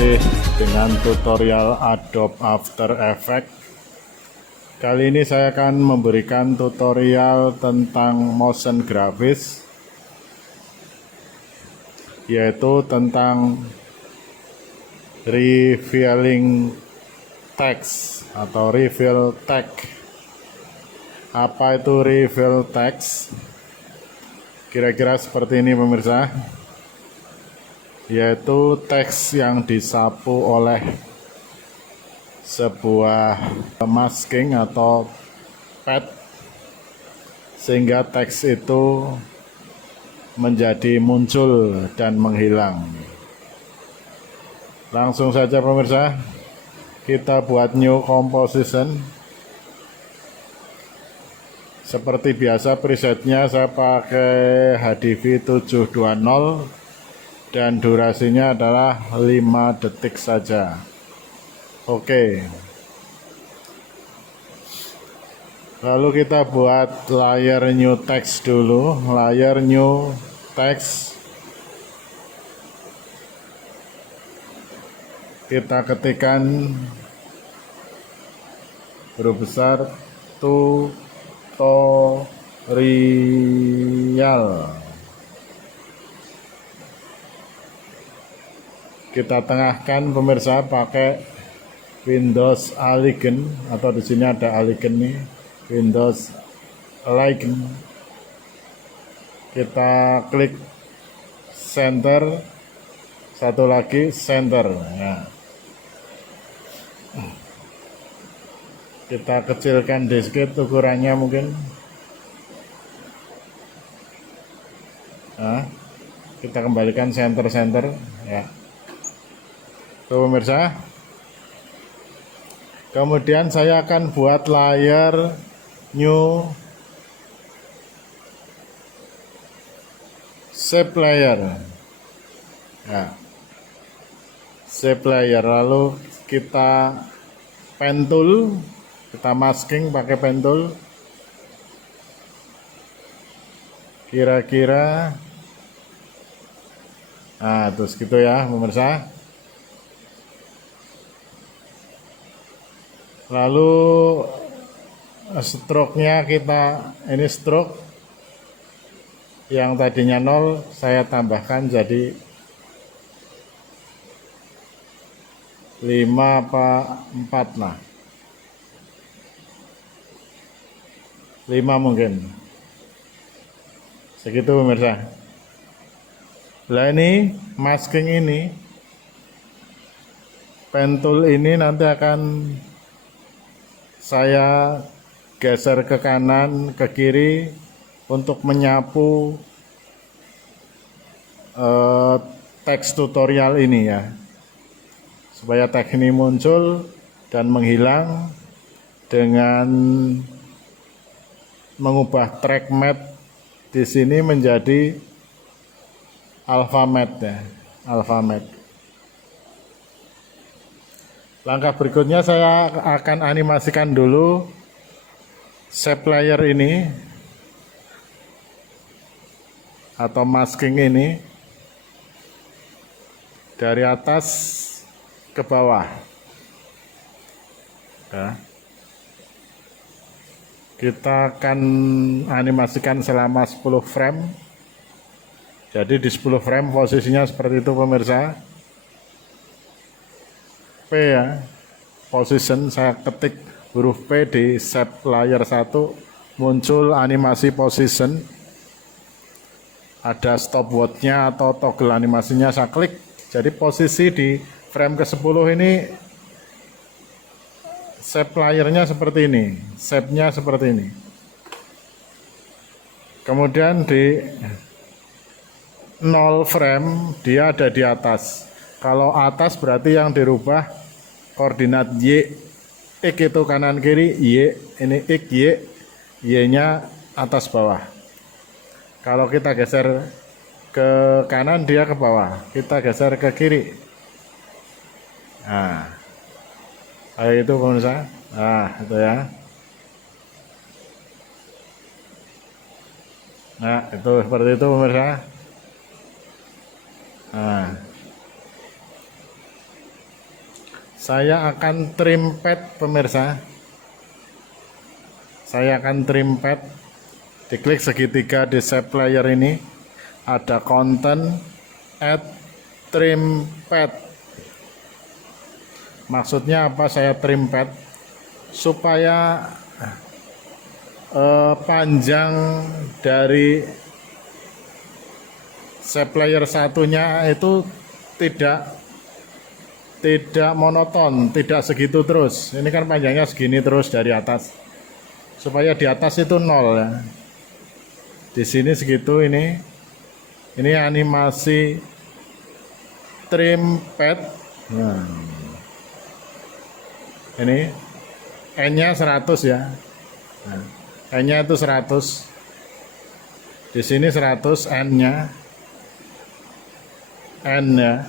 masih dengan tutorial Adobe After Effects. Kali ini saya akan memberikan tutorial tentang motion graphics, yaitu tentang revealing text atau reveal text. Apa itu reveal text? Kira-kira seperti ini pemirsa, yaitu teks yang disapu oleh sebuah masking atau pad sehingga teks itu menjadi muncul dan menghilang. Langsung saja pemirsa, kita buat new composition. Seperti biasa presetnya saya pakai HDV 720 dan durasinya adalah 5 detik saja. Oke. Lalu kita buat layer new text dulu, layer new text. Kita ketikkan huruf besar tutorial. Kita tengahkan pemirsa pakai Windows Align, atau di sini ada Align nih, Windows Align. Kita klik center, satu lagi center. Ya. Kita kecilkan sedikit ukurannya mungkin. Nah, kita kembalikan center ya. Tuh pemirsa. Kemudian saya akan buat layer new shape layer. Ya. Shape layer, lalu kita pen tool, kita masking pakai pen tool. Kira-kira terus gitu ya pemirsa. Lalu stroke-nya kita, ini stroke yang tadinya 0 saya tambahkan jadi 5 apa 4 lah, 5 mungkin segitu pemirsa. Nah ini masking ini, pen tool ini nanti akan saya geser ke kanan, ke kiri untuk menyapu teks tutorial ini ya, supaya teks ini muncul dan menghilang dengan mengubah track matte di sini menjadi alpha matte ya, alpha matte. Langkah berikutnya saya akan animasikan dulu shape layer ini atau masking ini dari atas ke bawah. Ya. Kita akan animasikan selama 10 frame. Jadi di 10 frame posisinya seperti itu pemirsa. P ya, position, saya ketik huruf P di shape layer 1, muncul animasi position, ada stopwatch-nya atau toggle animasinya, saya klik, jadi posisi di frame ke-10 ini shape layernya seperti ini, shape-nya seperti ini. Kemudian di 0 frame dia ada di atas. Kalau atas berarti yang dirubah koordinat Y, X itu kanan kiri, Y ini X, Y-nya atas bawah. Kalau kita geser ke kanan dia ke bawah, kita geser ke kiri. Nah, kayak itu pemirsa. Nah, itu ya. Nah, itu seperti itu pemirsa. Nah, Saya akan trim pad pemirsa. Saya akan trim pad. Diklik segitiga di shape player ini. Ada konten add trim pad. Maksudnya apa saya trim pad? Supaya panjang dari shape player satunya itu tidak monoton, tidak segitu terus. Ini kan panjangnya segini terus dari atas. Supaya di atas itu 0 ya. Di sini segitu ini. Ini animasi trim pad. Nah. Ini N-nya 100 ya. Nah, N-nya itu 100. Di sini 100 N-nya. N ya.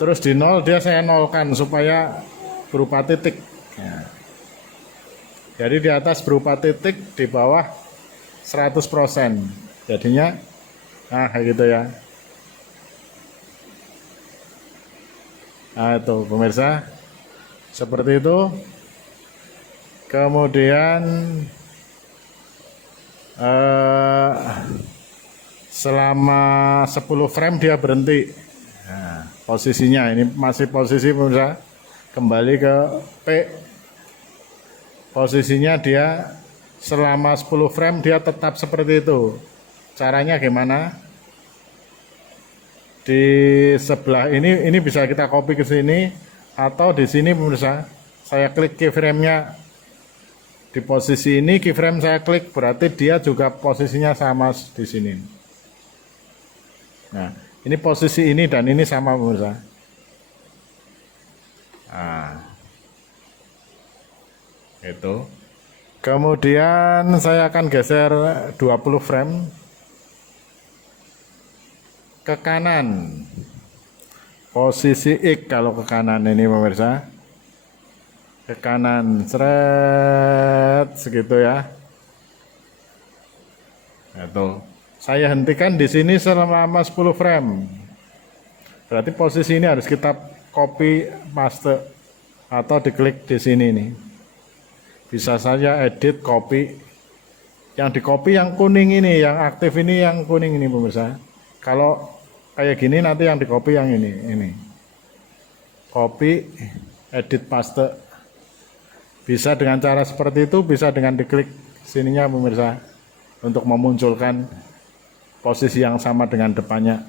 Terus di 0 dia saya nolkan supaya berupa titik ya. Jadi di atas berupa titik, di bawah 100%. Jadinya nah kayak gitu ya. Nah itu pemirsa, seperti itu. Kemudian selama 10 frame dia berhenti. Nah, posisinya ini masih posisi pemirsa, kembali ke P. Posisinya dia selama 10 frame dia tetap seperti itu. Caranya gimana? Di sebelah ini bisa kita copy ke sini, atau di sini pemirsa saya klik keyframe-nya di posisi ini, keyframe saya klik, berarti dia juga posisinya sama di sini. Nah, ini posisi ini dan ini sama pemirsa. Nah, itu. Kemudian saya akan geser 20 frame ke kanan. Posisi X kalau ke kanan ini pemirsa. Ke kanan, seret segitu ya. Itu. Saya hentikan di sini selama 10 frame. Berarti posisi ini harus kita copy paste atau diklik di sini nih. Bisa saja edit copy. Yang di copy yang kuning ini, yang aktif ini yang kuning ini pemirsa. Kalau kayak gini nanti yang di copy yang ini. Copy, edit paste. Bisa dengan cara seperti itu, bisa dengan diklik sininya pemirsa untuk memunculkan posisi yang sama dengan depannya.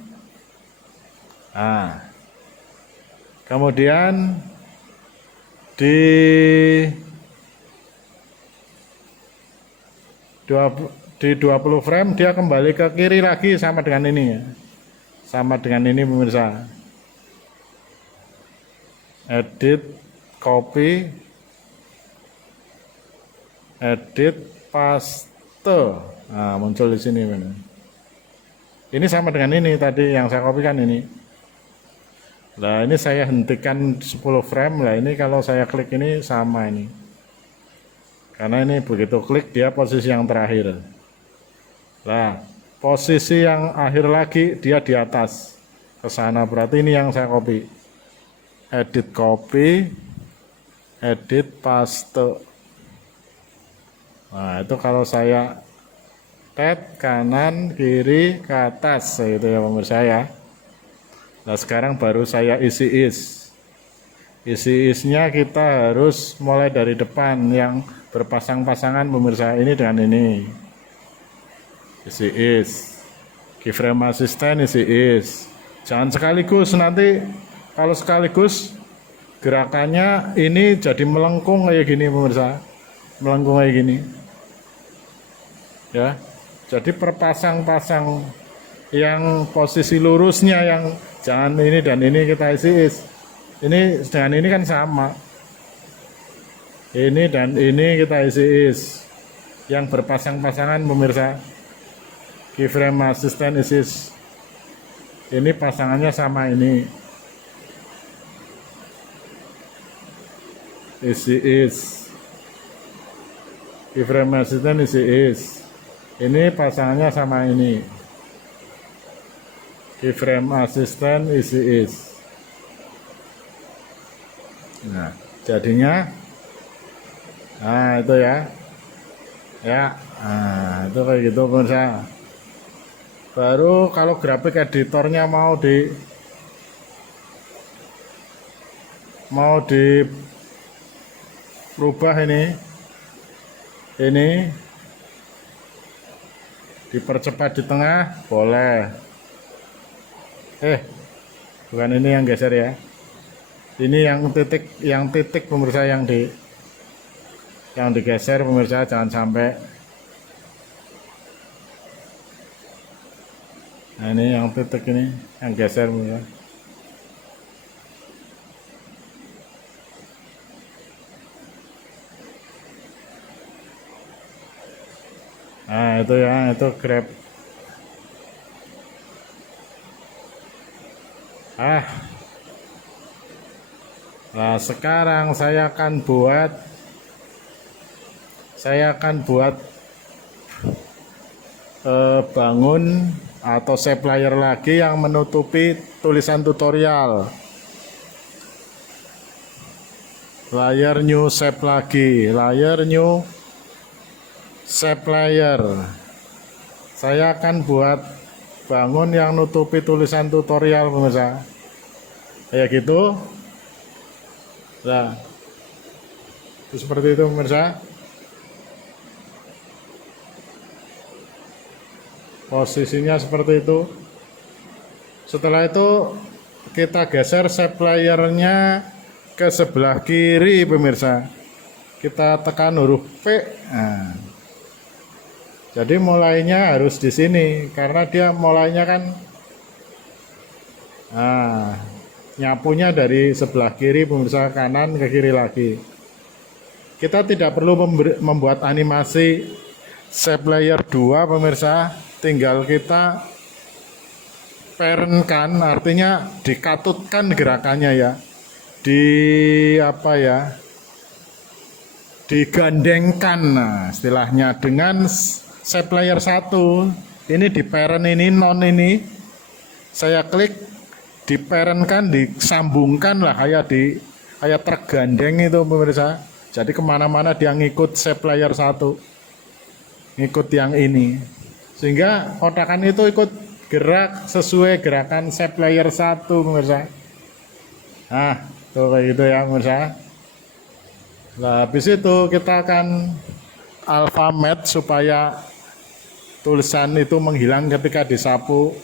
Nah, kemudian di 20 frame dia kembali ke kiri lagi sama dengan ini ya. Sama dengan ini pemirsa. Edit, copy, edit, paste. Nah, muncul di sini benar. Ini sama dengan ini tadi yang saya copy kan ini. Nah, ini saya hentikan 10 frame. Lah ini kalau saya klik ini sama ini. Karena ini begitu klik dia posisi yang terakhir. Nah, posisi yang akhir lagi dia di atas ke sana, berarti ini yang saya copy. Edit copy, edit paste. Nah, itu kalau saya tab kanan, kiri, ke atas itu ya pemirsa ya. Nah, sekarang baru saya isi is. Isi isnya kita harus mulai dari depan yang berpasang-pasangan pemirsa, ini dengan ini. Isi is. Keyframe asisten isi is. Jangan sekaligus, nanti kalau sekaligus gerakannya ini jadi melengkung kayak gini pemirsa. Melengkung kayak gini. Ya. Jadi perpasang-pasang yang posisi lurusnya yang jangan ini dan ini kita isi is. Ini dengan ini kan sama. Ini dan ini kita isi is. Yang berpasang-pasangan pemirsa. Keyframe asisten isi is. Ini pasangannya sama ini. Isi is. Keyframe asisten isi is. Ini pasangannya sama ini. Keyframe asisten isi is. Nah, jadinya, nah itu ya, nah itu kayak gitu pemirsa. Baru kalau grafik editornya mau dirubah ini dipercepat di tengah boleh. Bukan ini yang geser ya. Ini yang titik pemirsa yang digeser pemirsa, jangan sampai. Nah ini yang titik ini yang geser pemirsa. Nah itu ya, itu grab. Nah sekarang saya akan buat bangun atau shape layer lagi yang menutupi tulisan tutorial. Layer new shape lagi, layer new shape layer. Saya akan buat bangun yang nutupi tulisan tutorial pemirsa. Kayak gitu. Nah, itu seperti itu pemirsa. Posisinya seperti itu. Setelah itu kita geser shape layernya ke sebelah kiri pemirsa. Kita tekan huruf P. Nah, jadi mulainya harus di sini karena dia mulainya kan nyapunya dari sebelah kiri pemirsa, kanan ke kiri lagi. Kita tidak perlu membuat animasi shape layer 2 pemirsa, tinggal kita parentkan, artinya dikatutkan gerakannya ya, digandengkan, nah istilahnya, dengan shape layer 1. Ini di parent ini, non ini saya klik, di parentkan, disambungkan lah, kayak tergandeng itu pemirsa. Jadi kemana-mana dia ngikut shape layer 1, ngikut yang ini, sehingga kotakan itu ikut gerak sesuai gerakan shape layer 1 pemirsa. Nah tuh kayak gitu ya pemirsa. Nah habis itu kita akan alpha matte supaya tulisan itu menghilang ketika disapu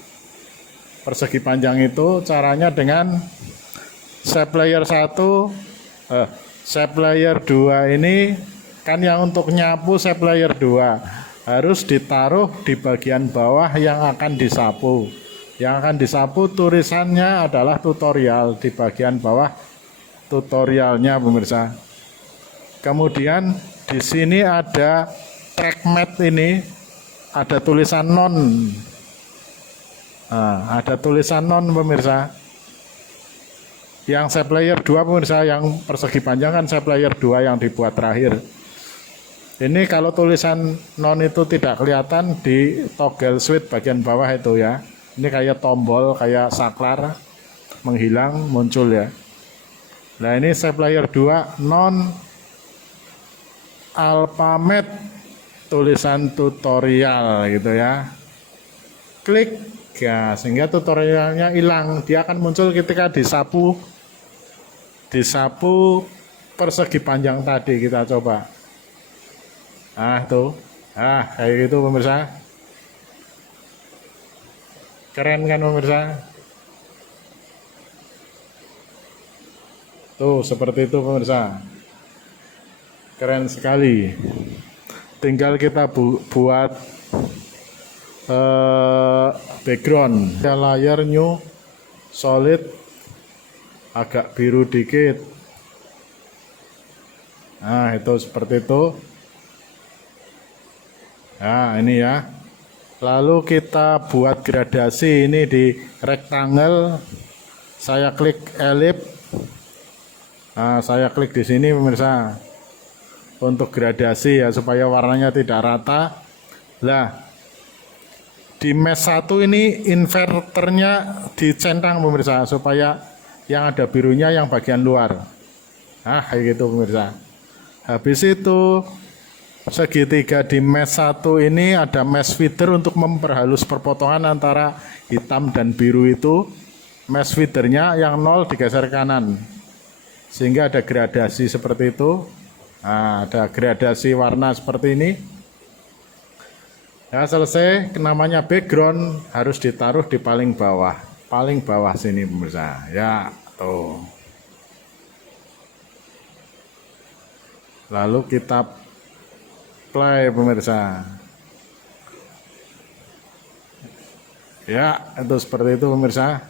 persegi panjang itu. Caranya dengan shape layer 1, shape layer 2 ini kan yang untuk nyapu shape layer 2 harus ditaruh di bagian bawah yang akan disapu. Yang akan disapu tulisannya adalah tutorial, di bagian bawah tutorialnya pemirsa. Kemudian di sini ada track mat, ini ada tulisan non. Nah, ada tulisan non pemirsa. Yang shape layer 2 pemirsa, yang persegi panjang kan shape layer 2 yang dibuat terakhir. Ini kalau tulisan non itu tidak kelihatan di toggle switch bagian bawah itu ya. Ini kayak tombol, kayak saklar, menghilang, muncul ya. Nah ini shape layer 2 non alpha matte, tulisan tutorial gitu ya. Klik ya, sehingga tutorialnya hilang. Dia akan muncul ketika disapu persegi panjang tadi. Kita coba. Tuh. Kayak gitu pemirsa. Keren kan pemirsa? Tuh seperti itu pemirsa. Keren sekali. Tinggal kita buat background. Layer new solid, agak biru dikit. Nah itu seperti itu. Nah ini ya. Lalu kita buat gradasi ini di rectangle. Saya klik ellipse. Nah saya klik di sini pemirsa, untuk gradasi ya, supaya warnanya tidak rata. Nah di mesh 1 ini inverternya dicentang pemirsa, supaya yang ada birunya yang bagian luar. Nah, kayak gitu pemirsa. Habis itu segitiga di mesh 1 ini ada mesh feeder untuk memperhalus perpotongan antara hitam dan biru itu. Mesh feedernya yang 0 digeser kanan sehingga ada gradasi seperti itu. Nah, ada gradasi warna seperti ini. Ya, selesai. Namanya background harus ditaruh di paling bawah sini pemirsa. Ya, tuh. Lalu kita play pemirsa. Ya, itu seperti itu pemirsa.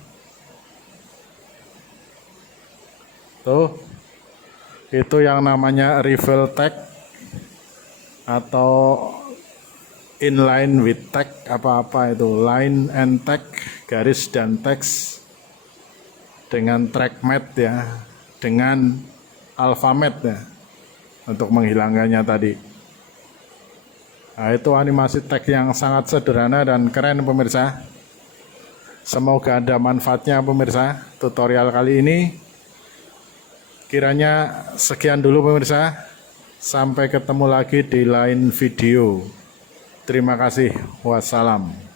Tuh, itu yang namanya reveal tag atau inline with tag, apa-apa itu, line and tag, garis dan teks dengan track mat ya, dengan alphabet ya, untuk menghilangkannya tadi. Nah, itu animasi tag yang sangat sederhana dan keren pemirsa. Semoga ada manfaatnya pemirsa tutorial kali ini. Kiranya sekian dulu pemirsa. Sampai ketemu lagi di lain video. Terima kasih. Wassalam.